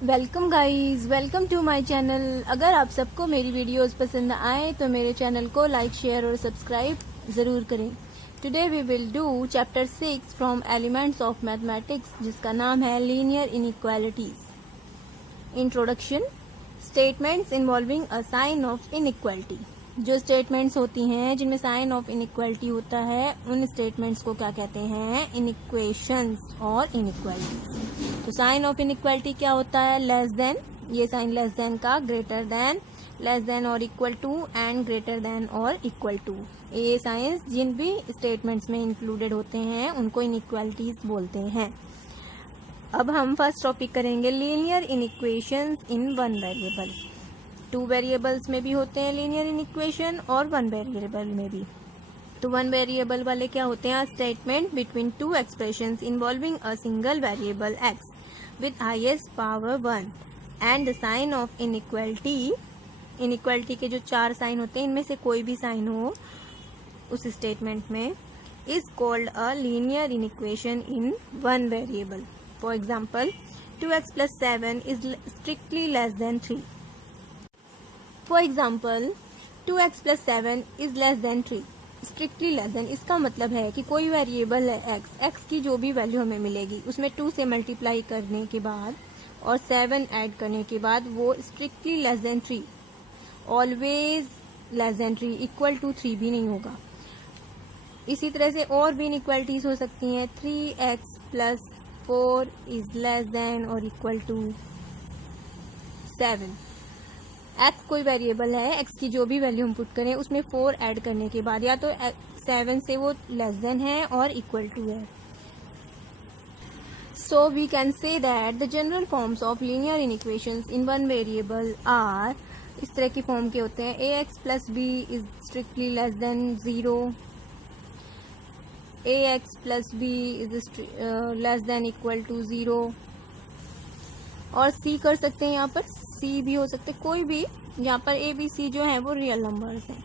Welcome guys, welcome to my channel. अगर आप सबको मेरी वीडियोस पसंद आए तो मेरे चैनल को लाइक, शेयर और सब्सक्राइब ज़रूर करें। Today we will do chapter 6 from elements of mathematics, जिसका नाम है linear inequalities. Introduction. Statements involving a sign of inequality. जो स्टेटमेंट्स होती हैं जिनमें साइन ऑफ इनइक्वालिटी होता है, उन स्टेटमेंट्स को क्या कहते हैं? इनइक्वेशंस और इनइक्वालिटीज। तो साइन ऑफ इनइक्वालिटी क्या होता है? लेस देन, ये साइन लेस देन का, ग्रेटर देन, लेस देन और equal to, and greater than और इक्वल टू। ये साइंस जिन भी स्टेटमेंट्स में इंक्लूडेड होते हैं उनको इनइक्वालिटीज बोलते हैं। अब हम फर्स्ट टॉपिक करेंगे linear inequations in one variable. 2 variables में भी होते हैं लीनियर इनइक्वेशन और 1 वेरिएबल में भी। तो 1 वेरिएबल वाले क्या होते हैं? Statement between 2 expressions involving a single variable x with highest power 1 and the sign of inequality. Inequality के जो 4 साइन होते हैं, इनमें से कोई भी साइन हो उस स्टेटमेंट में, is called a linear inequation in 1 variable. For example, 2x plus 7 is strictly less than 3. For example, 2x plus 7 is less than 3. Strictly less then, इसका मतलब है कि कोई वेरिएबल है x की जो भी वैल्यू हमें मिलेगी उसमें 2 से मल्टीप्लाई करने के बाद और 7 ऐड करने के बाद वो strictly less than 3, always less than 3, equal to 3 भी नहीं होगा। इसी तरह से और भी इनइक्वालिटीज हो सकती हैं। 3x plus 4 is less than or equal to 7. x कोई वेरिएबल है, x की जो भी वैल्यू हम पुट करें उसमें 4 ऐड करने के बाद या तो 7 से वो लेस देन है और इक्वल टू है। So we can say that the general forms of linear inequations in 1 variable are, इस तरह की फॉर्म के होते हैं। ax plus b is strictly less than 0, ax plus b is less than equal to 0, और c कर सकते हैं, यहाँ पर c भी हो सकते हैं, कोई भी। यहाँ पर a b c जो है वो रियल नंबर्स हैं।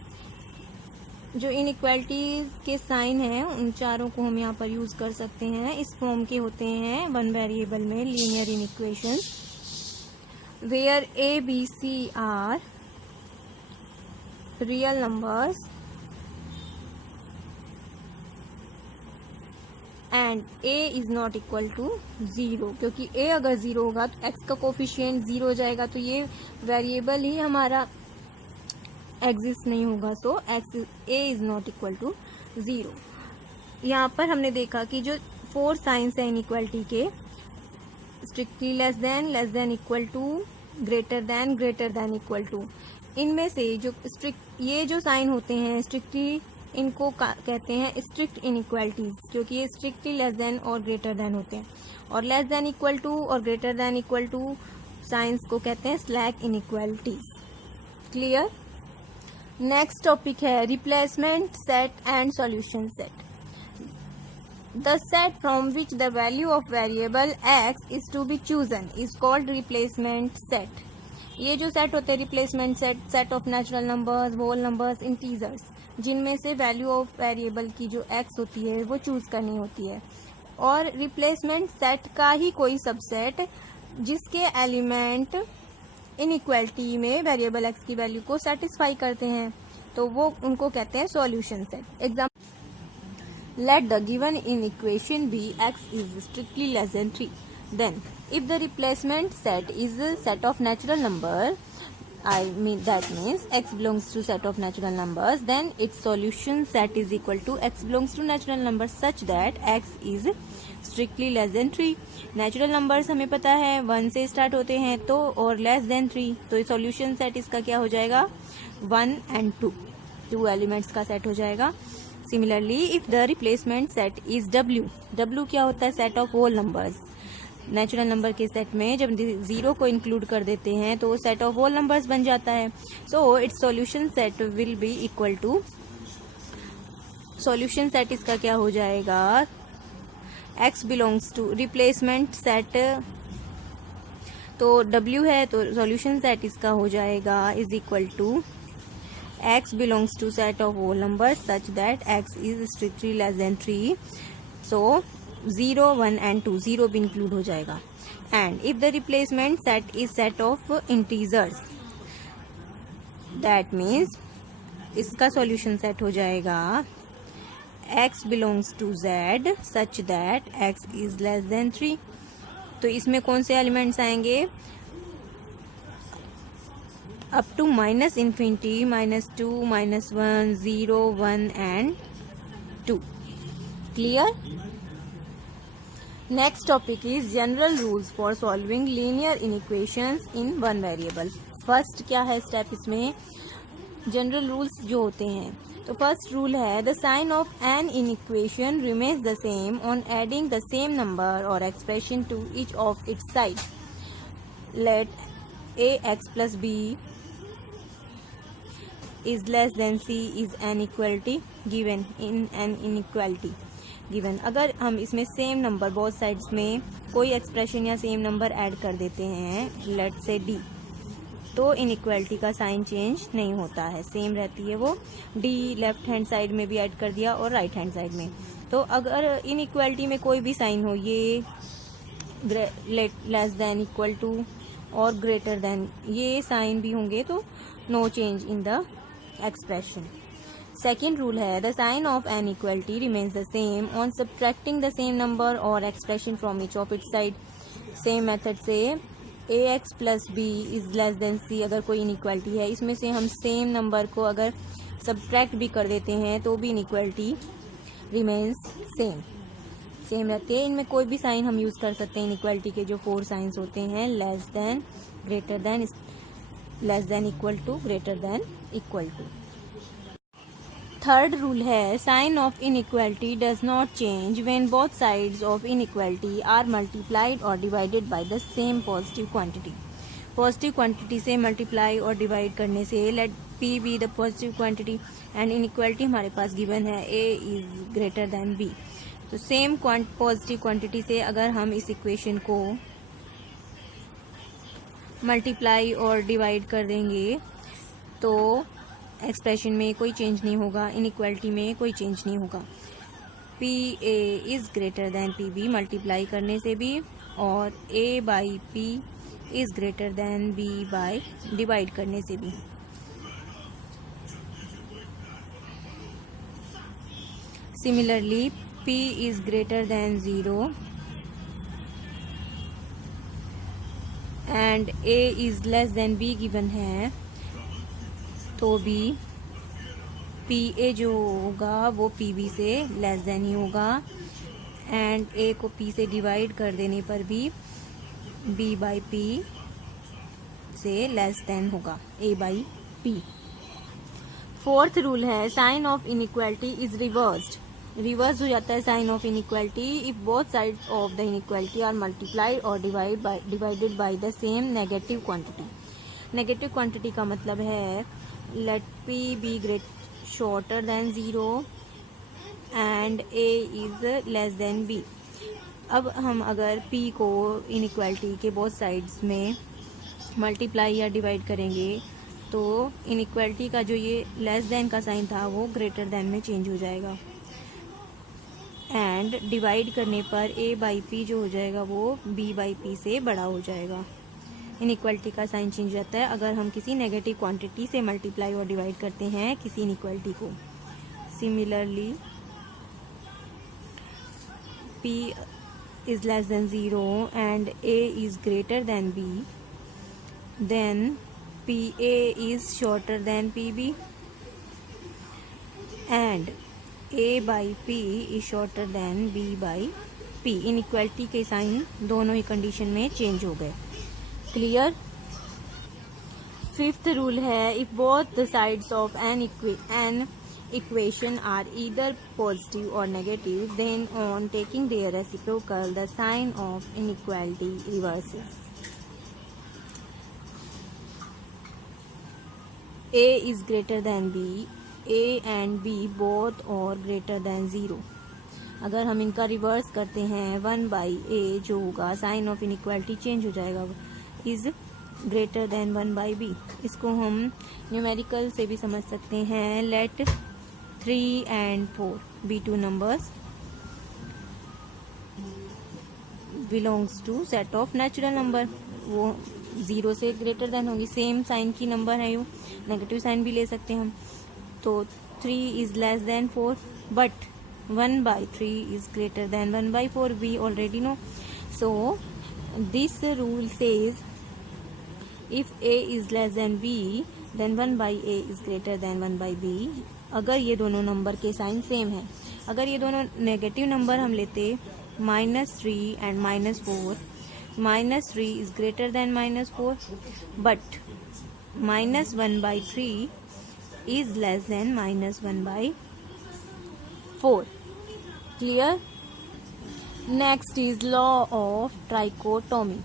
जो इनइक्वालिटीज के साइन हैं उन चारों को हम यहाँ पर यूज कर सकते हैं। इस फॉर्म के होते हैं 1 वेरिएबल में linear inequations, where a b c are real numbers and a is not equal to 0, क्योंकि a अगर 0 होगा तो x का कोफिशिएंट 0 हो जाएगा, तो ये वेरिएबल ही हमारा एग्जिस्ट नहीं होगा। So a is not equal to 0। यहाँ पर हमने देखा कि जो 4 साइंस है इनइक्वालिटी के, strictly less than equal to, greater than equal to, इनमें से जो ये जो साइन होते हैं स्ट्रिक्टली, इनको कहते हैं स्ट्रिक्ट इनइक्वालिटीज, क्योंकि ये स्ट्रिक्टली लेस देन और ग्रेटर देन होते हैं। और लेस देन इक्वल टू और greater than equal to signs को कहते हैं slack inequalities. Clear? Next topic है replacement set and solution set. The set from which the value of variable x is to be chosen is called replacement set. ये जो set होते हैं replacement set of natural numbers, whole numbers, integers, जिनमें से value of variable की जो x होती है वो चूज करनी होती है। और रिप्लेसमेंट सेट का ही कोई सबसेट जिसके एलिमेंट इनइक्वालिटी में वेरिएबल x की वैल्यू को सेटिस्फाई करते हैं, तो वो उनको कहते हैं solution set. Example, let the given inequation be x is strictly less than 3, then if the replacement set is a set of natural number, that means x belongs to set of natural numbers, then its solution set is equal to x belongs to natural numbers such that x is strictly less than 3. natural numbers हमें पता है 1 से start होते हैं, तो और less than 3, तो solution set इसका क्या हो जाएगा? 1 and 2 एलिमेंट्स का सेट हो जाएगा। Similarly, if the replacement set is w क्या होता है? Set of whole numbers. Natural number के सेट में जब 0 को इंक्लूड कर देते हैं तो सेट ऑफ होल नंबर्स बन जाता है। So its solution set will be equal to, solution set इसका क्या हो जाएगा? x belongs to replacement set, तो w है तो सॉल्यूशन सेट इसका हो जाएगा is equal to x belongs to set of whole numbers such that x is strictly less than 3। So 0 1 and 2, 0 भी इंक्लूड हो जाएगा. And if the replacement set is set of integers, that means इसका solution set हो जाएगा x belongs to z such that x is less than 3. तो इसमें कौन से एलिमेंट्स आएंगे? Up to minus infinity, -2, -1, 0, 1 and 2. Clear? Next topic is general rules for solving linear inequations in one variable. First क्या है step इसमें? General rules जो होते हैं. तो फर्स्ट रूल है the sign of an inequation remains the same on adding the same number और expression to each of its side. Let ax plus b is less than c is an equality given in an inequality given. अगर हम इसमें same number both sides में कोई expression या same number add कर देते हैं, लेट से d, तो इनइक्वालिटी का साइन चेंज नहीं होता है, सेम रहती है वो. d लेफ्ट हैंड साइड में भी ऐड कर दिया और राइट हैंड साइड में. तो अगर इनइक्वालिटी में कोई भी साइन हो, ये लेस देन, इक्वल टू और ग्रेटर देन, ये साइन भी होंगे तो no change in the expression. Second rule है the sign of an equality remains the same on subtracting the same number और expression from each of its side. Same method से ax plus b is less than c, अगर कोई inequality है, इसमें से हम same number को अगर सब्ट्रैक्ट भी कर देते हैं तो भी इनइक्वालिटी रिमेन्स सेम रहती है. इनमें कोई भी साइन हम यूज कर सकते हैं. इनइक्वालिटी के जो 4 साइंस होते हैं, less than, greater than, less than equal to, greater than equal to. Third rule है sign of inequality does not change when both sides of inequality are multiplied और divided by the same positive quantity. Positive quantity से multiply और divide करने से, let p be the positive quantity and inequality हमारे पास given है a is greater than b. तो same positive quantity से अगर हम इस इक्वेशन को मल्टीप्लाई और डिवाइड कर देंगे तो एक्सप्रेशन में कोई चेंज नहीं होगा, इनइक्वालिटी में कोई चेंज नहीं होगा. P A is greater than P B multiply करने से भी, और a by P is greater than b by divide करने से भी. Similarly p is greater than 0 and a is less than b given है, तो भी पी ए जो होगा वो पी बी से लेस देन ही होगा. एंड ए को पी से डिवाइड कर देने पर भी बी बाई पी से लेस देन होगा, a by p. Fourth rule है sign of inequality is reversed. Reverse हो जाता है sign of inequality if both sides of the inequality are multiplied और divided by the same negative quantity. Negative quantity का मतलब है let p be shorter than 0 and a is less than b. अब हम अगर p को inequality के both sides में मल्टीप्लाई या डिवाइड करेंगे तो इनइक्वालिटी का जो ये लेस देन का साइन था वो ग्रेटर देन में चेंज हो जाएगा. एंड डिवाइड करने पर a बाई पी जो हो जाएगा वो b बाई पी से बड़ा हो जाएगा. इनइक्वालिटी का साइन चेंज हो जाता है अगर हम किसी नेगेटिव क्वांटिटी से मल्टीप्लाई और डिवाइड करते हैं किसी इनइक्वालिटी को. Similarly p is less than 0 and a is greater than b, then pa is shorter than pb and a by p is shorter than b by p. Inequality के sign दोनों ही condition में change हो गए. Clear? Fifth rule है if both the sides of an equation are either positive और negative then on taking their reciprocal the sign of inequality reverses. a is greater than b, a and b both और greater than 0. अगर हम इनका reverse करते हैं 1 by a जो होगा sign of inequality change हो जाएगा, is greater than 1 by B. इसको हम न्यूमेरिकल से भी समझ सकते हैं. Let 3 and 4 be 2 numbers belongs to set of natural number, वो 0 से ग्रेटर देन होगी। सेम साइन की नंबर है, यू नेगेटिव साइन भी ले सकते हैं हम। तो 3 is less than 4, but 1/3 is greater than 1/4, we already know. So this rule says if a is less than b then 1/a is greater than 1/b। अगर ये दोनों नंबर के साइन सेम है, अगर ये दोनों नेगेटिव नंबर हम लेते -3 and -4, -3 is greater than -4, but -1/3 is less than -1/4। Clear? Next is law of trichotomy.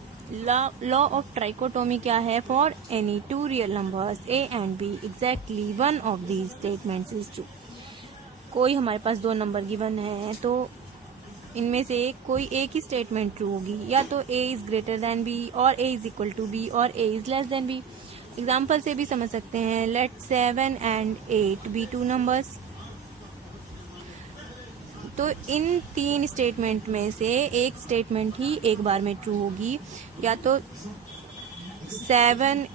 Law of trichotomy क्या है? For any two real numbers a and b, exactly one of these statements is true. कोई हमारे पास दो number given है, तो इनमें से कोई एक ही स्टेटमेंट ट्रू होगी, या तो a is greater than b, और a is equal to b, और a is less than b। Example से भी समझ सकते हैं। Let 7 and 8 be two numbers. तो इन तीन स्टेटमेंट में से एक स्टेटमेंट ही एक बार में ट्रू होगी, या तो 7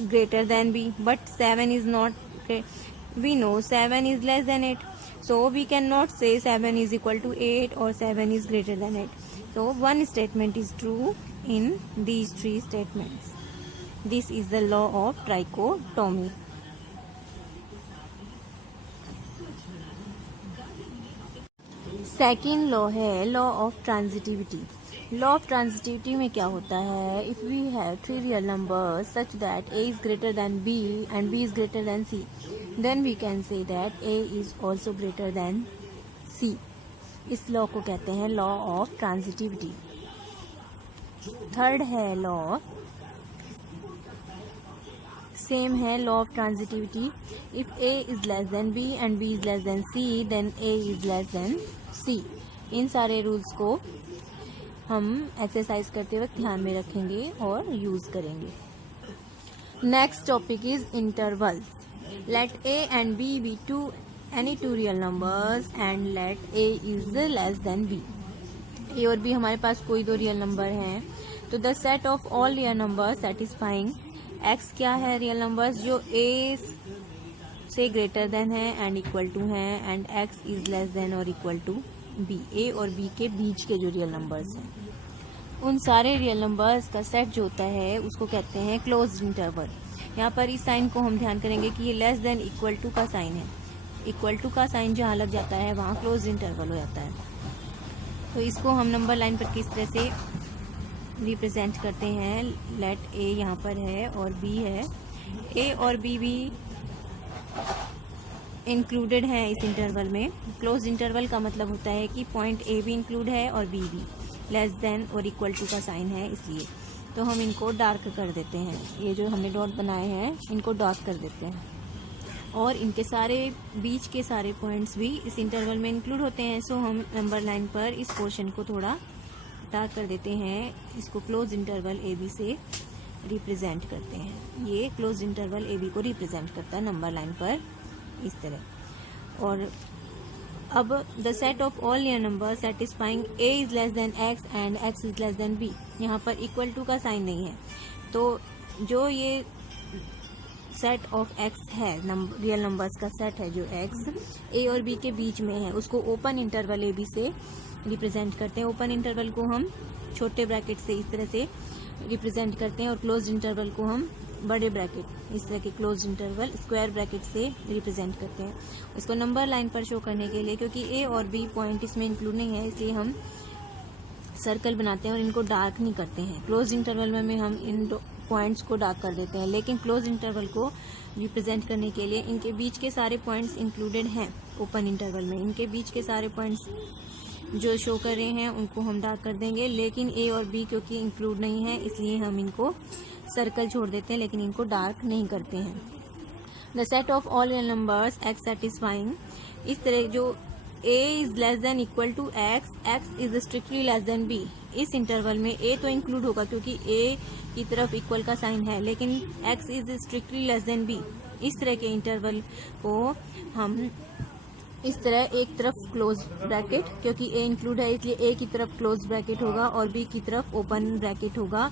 greater than B, but 7 is not, we know 7 is less than 8, so we cannot नॉट से 7 इज इक्वल टू 8 और 7 is greater than 8। So one statement is true in these three statements. This is the law of trichotomy. Second law है law of transitivity. Law of transitivity में क्या होता है? If we have three real numbers such that a is greater than b and b is greater than c, then we can say that a is also greater than c। इस law को कहते हैं law of transitivity. Third है law, same है law of transitivity. If a is less than b and b is less than c, then a is less than c। इन सारे rules को हम एक्सरसाइज करते वक्त ध्यान में रखेंगे और यूज करेंगे। Next topic is intervals. Let a and b be any two real numbers and let a is less than b। a और b हमारे पास कोई दो रियल नंबर हैं, तो the set of all real number satisfying x क्या है? Real numbers जो a से ग्रेटर देन है एंड इक्वल टू है, and x is less than और इक्वल टू b। a और b के बीच के जो रियल नंबर्स हैं, उन सारे रियल नंबर्स का सेट जो होता है उसको कहते हैं क्लोज्ड इंटरवल। यहाँ पर इस साइन को हम ध्यान करेंगे कि ये लेस देन इक्वल टू का साइन है। इक्वल टू का साइन जहाँ लग जाता है वहाँ क्लोज इंटरवल हो जाता है। तो इसको हम नंबर लाइन पर किस तरह से रिप्रेजेंट करते हैं? लेट a यहाँ पर है और b है, a और b भी इंक्लूडेड है इस इंटरवल में। क्लोज इंटरवल का मतलब होता है कि पॉइंट a भी इंक्लूड है और b भी। लेस देन और इक्वल टू का साइन है इसलिए, तो हम इनको डार्क कर देते हैं। ये जो हमने डॉट बनाए हैं इनको डार्क कर देते हैं, और इनके सारे बीच के सारे पॉइंट्स भी इस इंटरवल में इंक्लूड होते हैं। सो हम नंबर लाइन पर इस पोर्शन को थोड़ा डार्क कर देते हैं, इसको क्लोज इंटरवल ए बी से रिप्रेजेंट करते हैं। ये क्लोज इंटरवल ए बी को रिप्रेजेंट करता है नंबर लाइन पर इस तरह। और अब the set of all real number satisfying a is less than x and x is less than b। यहाँ पर इक्वल टू का साइन नहीं है, तो जो ये सेट ऑफ x है, रियल नंबर्स का सेट है जो x a और b के बीच में है, उसको ओपन इंटरवल ए बी से रिप्रेजेंट करते हैं। ओपन इंटरवल को हम छोटे ब्रैकेट से इस तरह से रिप्रेजेंट करते हैं, और क्लोज इंटरवल को हम बड़े ब्रैकेट इस तरह के क्लोज इंटरवल स्क्वायर ब्रैकेट से रिप्रेजेंट करते हैं। उसको नंबर लाइन पर शो करने के लिए, क्योंकि a और b पॉइंट इसमें इंक्लूड नहीं है, इसलिए हम सर्कल बनाते हैं और इनको डार्क नहीं करते हैं। क्लोज इंटरवल में हम इन पॉइंट्स को डार्क कर देते हैं, लेकिन क्लोज इंटरवल को रिप्रेजेंट करने के लिए इनके बीच के सारे पॉइंट्स इंक्लूडेड हैं ओपन इंटरवल में। इनके बीच के सारे पॉइंट्स जो शो कर रहे हैं उनको हम डार्क कर देंगे, लेकिन a और b क्योंकि इंक्लूड नहीं है इसलिए हम इनको सर्कल छोड़ देते हैं, लेकिन इनको डार्क नहीं करते हैं। The set of all real numbers x satisfying, इस तरह जो a is less than equal to x is strictly less than b। इस इंटरवल में a तो इंक्लूड होगा क्योंकि a की तरफ इक्वल का साइन है, लेकिन x is strictly less than b। इस तरह के इंटरवल को हम इस तरह एक तरफ क्लोज ब्रैकेट, क्योंकि ए इंक्लूड है इसलिए ए की तरफ क्लोज ब्रैकेट होगा और बी की तरफ ओपन ब्रैकेट होगा।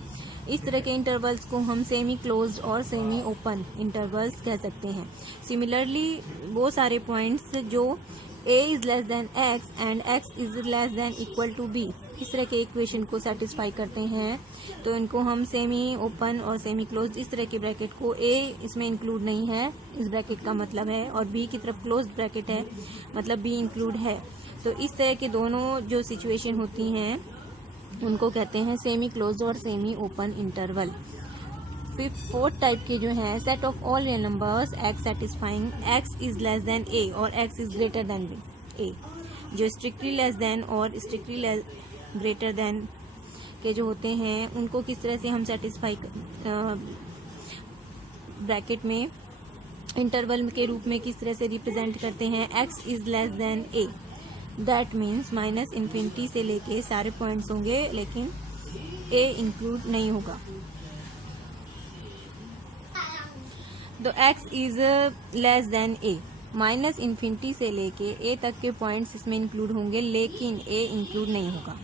इस तरह के इंटरवल्स को हम सेमी क्लोज्ड और सेमी ओपन इंटरवल्स कह सकते हैं। सिमिलरली वो सारे पॉइंट्स जो a is less than x and x is less than equal to b, इस तरह के इक्वेशन को सेटिस्फाई करते हैं, तो इनको हम सेमी ओपन और सेमी क्लोज, इस तरह के ब्रैकेट को a इसमें इंक्लूड नहीं है, इस ब्रैकेट का मतलब है, और b की तरफ क्लोज ब्रैकेट है मतलब b इंक्लूड है। तो इस तरह के दोनों जो सिचुएशन होती हैं उनको कहते हैं सेमी क्लोज और semi open interval. Fourth type के जो है set of all real numbers x satisfying x is less then a और x is greater then a, जो स्ट्रिक्टली लेस देन और स्ट्रिक्टली ग्रेटर देन के जो होते हैं उनको किस तरह से हम सेटिस्फाई ब्रैकेट में इंटरवल के रूप में किस तरह से रिप्रेजेंट करते हैं। x is less then a, that means minus infinity से लेके सारे पॉइंट्स होंगे लेकिन a इंक्लूड नहीं होगा। तो x is less then a, minus infinity से लेके a तक के पॉइंट्स इसमें इंक्लूड होंगे लेकिन a इंक्लूड नहीं होगा।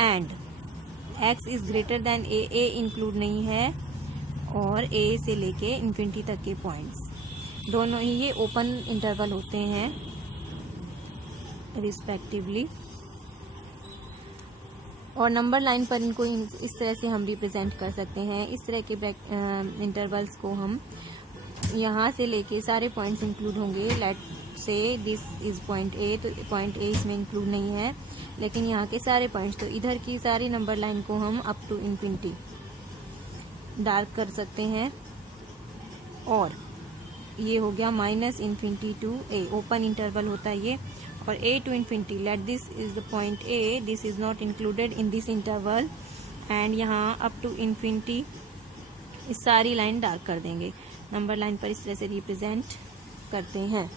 And x is greater then a include नहीं है और a से लेके इन्फिनिटी तक के पॉइंट्स दोनों ही ये ओपन इंटरवल होते हैं रिस्पेक्टिवली। और नंबर लाइन पर इनको इस तरह से हम रिप्रेजेंट कर सकते हैं। इस तरह के इंटरवल्स को हम यहाँ से लेके सारे पॉइंट्स इंक्लूड होंगे। लेट से दिस इज पॉइंट ए, तो पॉइंट ए इसमें इंक्लूड नहीं है लेकिन यहाँ के सारे पॉइंट्स, तो इधर की सारी नंबर लाइन को हम अप टू इन्फिनिटी डार्क कर सकते हैं। और ये हो गया minus infinity to A, open interval होता है ये, और a to infinity, let this is the point a, this is not included in this interval, and यहाँ up to infinity इस सारी लाइन डार्क कर देंगे, नंबर लाइन पर इस तरह से रिप्रेजेंट करते हैं।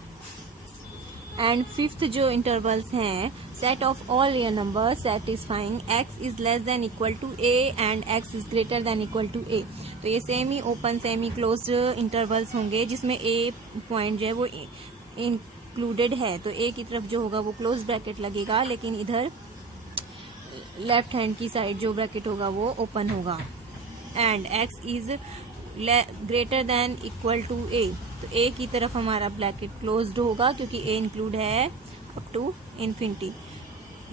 एंड फिफ्थ जो इंटरवल्स हैं set of all real number satisfying x is less than equal to a and x is greater than equal to a, तो ये semi open semi closed intervals होंगे जिसमें a पॉइंट जो है वो included है, तो a की तरफ जो होगा वो क्लोज ब्रैकेट लगेगा लेकिन इधर लेफ्ट हैंड की साइड जो ब्रैकेट होगा वो ओपन होगा। And x is greater than equal to a, तो a की तरफ हमारा ब्रैकेट क्लोज्ड होगा क्योंकि a इंक्लूड है अप टू इन्फिनिटी,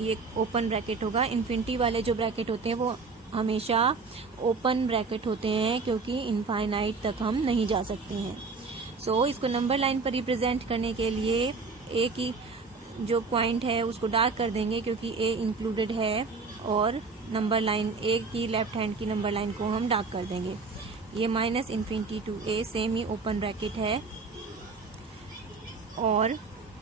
ये ओपन ब्रैकेट होगा। इन्फिनिटी वाले जो ब्रैकेट होते हैं वो हमेशा ओपन ब्रैकेट होते हैं क्योंकि इनफाइनाइट तक हम नहीं जा सकते हैं। सो इसको नंबर लाइन पर रिप्रेजेंट करने के लिए a की जो पॉइंट है उसको डार्क कर देंगे क्योंकि a इंक्लूडेड है, और नंबर लाइन a की लेफ्ट हैंड की नंबर लाइन को हम डार्क कर देंगे। ये minus infinity to a semi open bracket है, और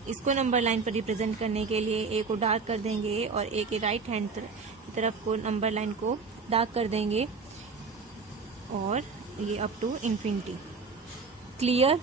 इसको नंबर लाइन पर रिप्रेजेंट करने के लिए a को डार्क कर देंगे और a के राइट हैंड की तरफ को नंबर लाइन को डार्क कर देंगे, और ये अप टू इन्फिनिटी। क्लियर?